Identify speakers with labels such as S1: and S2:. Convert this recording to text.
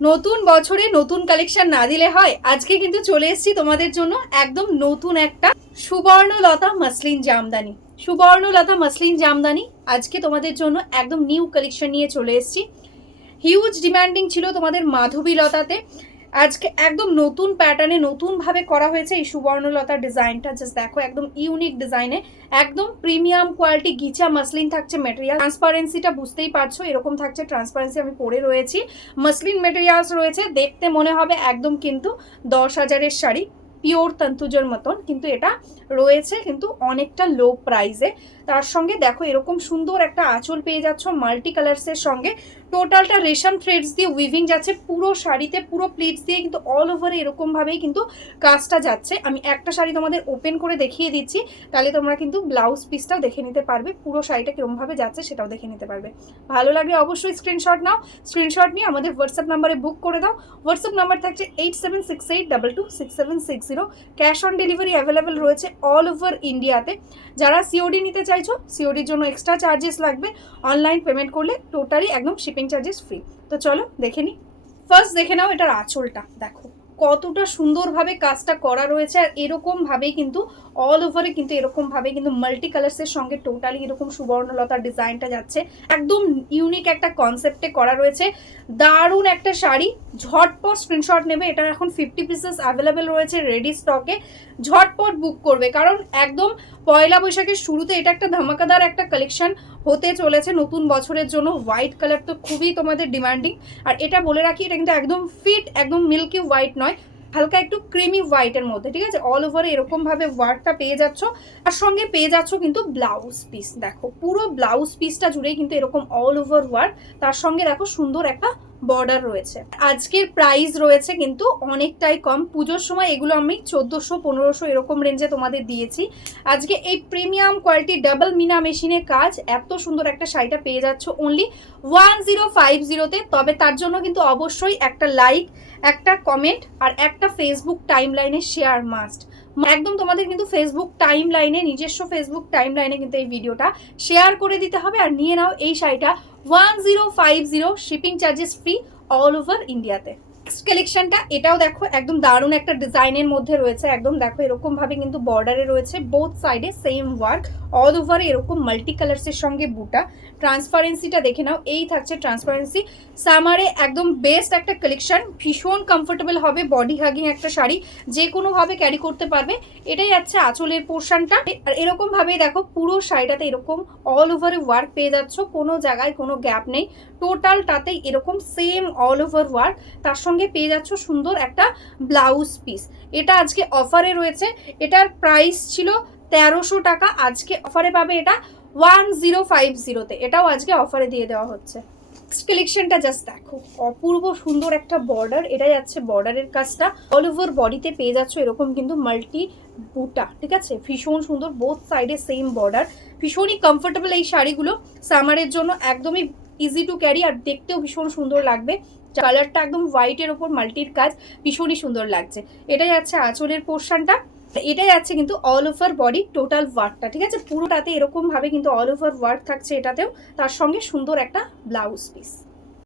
S1: নতুন বছরে নতুন কালেকশন না দিলে হয়। আজকে কিন্তু চলে এসেছি তোমাদের জন্য একদম নতুন একটা সুবর্ণলতা মাসলিন জামদানি। সুবর্ণলতা মাসলিন জামদানি আজকে তোমাদের জন্য একদম নিউ কালেকশন নিয়ে চলে এসেছি। হিউজ ডিমান্ডিং ছিল তোমাদের মাধবীলতাতে। আজকে একদম নতুন প্যাটার্নে নতুনভাবে করা হয়েছে এই সুবর্ণলতার ডিজাইনটা জাস্ট দেখো, একদম ইউনিক ডিজাইনে একদম প্রিমিয়াম কোয়ালিটি গিচা মাসলিন থাকছে মেটেরিয়াল ট্রান্সপারেন্সিটা বুঝতেই পারছ, এরকম থাকছে ট্রান্সপারেন্সি আমি পরে রয়েছি। মাসলিন মেটেরিয়ালস রয়েছে, দেখতে মনে হবে একদম কিন্তু দশ হাজারের শাড়ি। পিওর তন্তুজের মতন, কিন্তু এটা রয়েছে কিন্তু অনেকটা লো প্রাইসে তার সঙ্গে দেখো এরকম সুন্দর একটা আঁচল পেয়ে যাচ্ছ মাল্টি কালার্সের সঙ্গে। টোটালটা রেশম থ্রেডস দিয়ে উইভিং যাচ্ছে, পুরো শাড়িতে, পুরো প্লিটস দিয়ে কিন্তু অল ওভার এরকমভাবেই কিন্তু কাজটা যাচ্ছে। আমি একটা শাড়ি তোমাদের ওপেন করে দেখিয়ে দিচ্ছি, তাহলে তোমরা কিন্তু ব্লাউজ পিসটাও দেখে নিতে পারবে, পুরো শাড়িটা কীরকমভাবে যাচ্ছে সেটাও দেখে নিতে পারবে। ভালো লাগলে অবশ্যই স্ক্রিনশট নাও স্ক্রিনশট নিয়ে আমাদের হোয়াটসঅ্যাপ নাম্বারে বুক করে দাও। হোয়াটসঅ্যাপ নাম্বার থাকছে eight seven six eight double two six seven six zero cash on delivery available রয়েছে অল ওভার ইন্ডিয়াতে যারা সিওডি নিতে চাইছো সিওডির জন্য এক্সট্রা চার্জেস লাগবে। অনলাইন পেমেন্ট করলে টোটালি একদম শিপিং চার্জেস ফ্রি তো চলো দেখে নিই ফার্স্ট দেখে নাও এটার আঁচলটা, দেখো। কতটা সুন্দরভাবে কাজটা করা রয়েছে আর এরকমভাবেই কিন্তু অল ওভারে কিন্তু এরকমভাবে কিন্তু মাল্টি কালার্সের সঙ্গে টোটালি এরকম সুবর্ণলতার ডিজাইনটা যাচ্ছে। একদম ইউনিক একটা কনসেপ্টে করা রয়েছে। দারুণ একটা শাড়ি। ঝটপট স্ক্রিনশট নেবে। এটার এখন ফিফটি পিসেস অ্যাভেলেবেল রয়েছে রেডি স্টকে ঝটপট বুক করবে। কারণ একদম পয়লা বৈশাখের শুরুতে এটা একটা ধামাকাদার একটা কালেকশন হতে চলেছে নতুন বছরের জন্য। হোয়াইট কালার তো খুবই তোমাদের ডিমান্ডিং আর এটা বলে রাখি, এটা কিন্তু একদম ফিট একদম মিল্কি হোয়াইট নয়। হালকা একটু ক্রিমি হোয়াইটের মধ্যে, ঠিক আছে? অল ওভারে এরকমভাবে ওয়ার্কটা পেয়ে যাচ্ছ। আর সঙ্গে পেয়ে যাচ্ছ কিন্তু ব্লাউজ পিস দেখো, পুরো ব্লাউজ পিসটা জুড়েই কিন্তু এরকম অল ওভার ওয়ার্ক তার সঙ্গে দেখো সুন্দর একটা বর্ডার রয়েছে। আজকের প্রাইস রয়েছে কিন্তু অনেকটাই কম। পুজোর সময় এগুলো আমি চোদ্দোশো, পনেরোশো এরকম রেঞ্জে তোমাদের দিয়েছি। আজকে এই প্রিমিয়াম কোয়ালিটি ডাবল মিনা মেশিনে কাজ এত সুন্দর একটা শাড়িটা পেয়ে যাচ্ছ অনলি ওয়ান জিরো ফাইভ জিরোতে তবে তার জন্য কিন্তু অবশ্যই একটা লাইক একটা কমেন্ট আর একটা ফেসবুক টাইম লাইনে শেয়ার মাস্ট একদম তোমাদের কিন্তু ফেসবুক টাইম লাইনে নিজস্ব ফেসবুক টাইম লাইনে কিন্তু এই ভিডিওটা শেয়ার করে দিতে হবে। আর নিয়ে নাও এই শাড়িটা one zero five zero shipping charges free all over ইন্ডিয়াতে নেক্সট কালেকশনটা এটাও দেখো একদম দারুণ একটা ডিজাইনের মধ্যে রয়েছে। একদম দেখো এরকম ভাবে কিন্তু বর্ডারে রয়েছে বোথ সাইডে সেম ওয়ার্ক অল ওভার এরকম মাল্টি কালার্সের সঙ্গে বুটা। ট্রান্সপারেন্সিটা দেখে নাও, এই থাকছে ট্রান্সপারেন্সি সামারে একদম বেস্ট একটা কালেকশন ভীষণ কমফোর্টেবল হবে বডি হাগিং একটা শাড়ি, যে কোনোভাবে ক্যারি করতে পারবে। এটাই যাচ্ছে আঁচলের পোর্শনটা আর এরকম ভাবে দেখো পুরো শাড়িটাতে এরকম অল ওভারে ওয়ার্ক পেয়ে যাচ্ছ, কোনো জায়গায় কোনো গ্যাপ নেই। টোটালটাতে এরকম সেম অল ওভার ওয়ার্ক তার সঙ্গে পেয়ে যাচ্ছ সুন্দর একটা ব্লাউজ পিস। এটা আজকে অফারে রয়েছে। এটার প্রাইস ছিল তেরোশো টাকা। আজকে অফারে পাবে এটা ওয়ান জিরো ফাইভ জিরোতে। এটাও আজকে অফারে দিয়ে দেওয়া হচ্ছে। কালেকশনটা জাস্ট দেখো। অপূর্ব সুন্দর একটা বর্ডার এটা যাচ্ছে বর্ডারের কাজটা। অল ওভার বডিতে পেয়ে যাচ্ছ এরকম কিন্তু মাল্টি বুটা ঠিক আছে? ভীষণ সুন্দর। বোথ সাইডে সেম বর্ডার ভীষণই কমফোর্টেবল এই শাড়িগুলো। সামারের জন্য একদমই ইজি টু ক্যারি আর দেখতেও ভীষণ সুন্দর লাগবে। কালারটা একদম হোয়াইটের ওপর মাল্টির কাজ, ভীষণই সুন্দর লাগছে। এটাই আছে আঁচলের পোর্শনটা। এটাই আছে কিন্তু অল ওভার বডি টোটাল ওয়ার্কটা ঠিক আছে? পুরোটাতে এরকম ভাবে কিন্তু অল ওভার ওয়ার্ক থাকছে এটাতেও। তার সঙ্গে সুন্দর একটা ব্লাউজ পিস